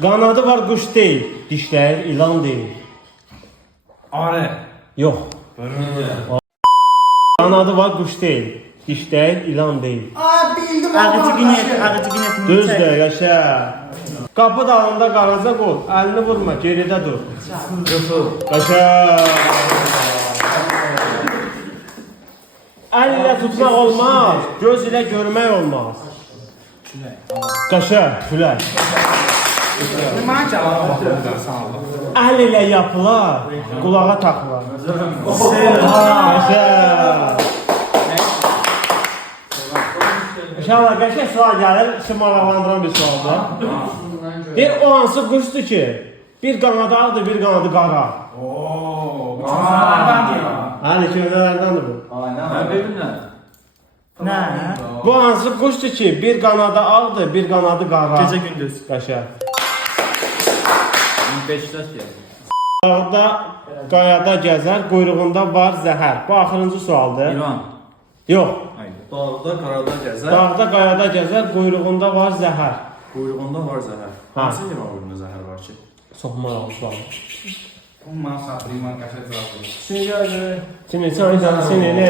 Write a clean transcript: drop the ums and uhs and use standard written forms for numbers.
Qanadı var quş deyil, dişləri ilan deyil. Arı. Yox. Qanadı var quş deyil, dişləri ilan deyil. Aa bildim Ağacı ama. günet, ağacı günet. Düzdür, yaşa. Qapı dalında qaraca qol, əlini vurma, geridə dur. Yaşa. Əl ilə tutmaq olmaz, göz ilə görmək olmaz. Qaşa, külək. Mən cavab baxımdan sağ ol. Əl ilə yapılar, qulağa taxılar. Qaşa. İnşallah qəşəng sual gəlir, sizi maraqlandıran bir sualdır. Deyir, o hansı quşdur ki, bir qanadı ağdır, bir qanadı qara. Hadi köhnələrdəndir bu. Mən bilmirəm. Nə? Bu hansı quşdur ki, bir qanadı ağdır, bir qanadı qara. Gecə gündüz. Qəşəng. Beşiktaş gəlir. Dağda, qayada gəzər, quyruğunda var zəhər. Bu axırıncı sualdır. İran. Yox. Dağda, qarada gəzər, Dağda, qayada gəzər, quyruğunda var zəhər. quyruğunda var zəhər. Ha. Hansı heyvan quyruğunda zəhər var ki? Çox maraqlı sual. Mən saxlayım, mən qəşəng cavab verim. Seni, sən elə,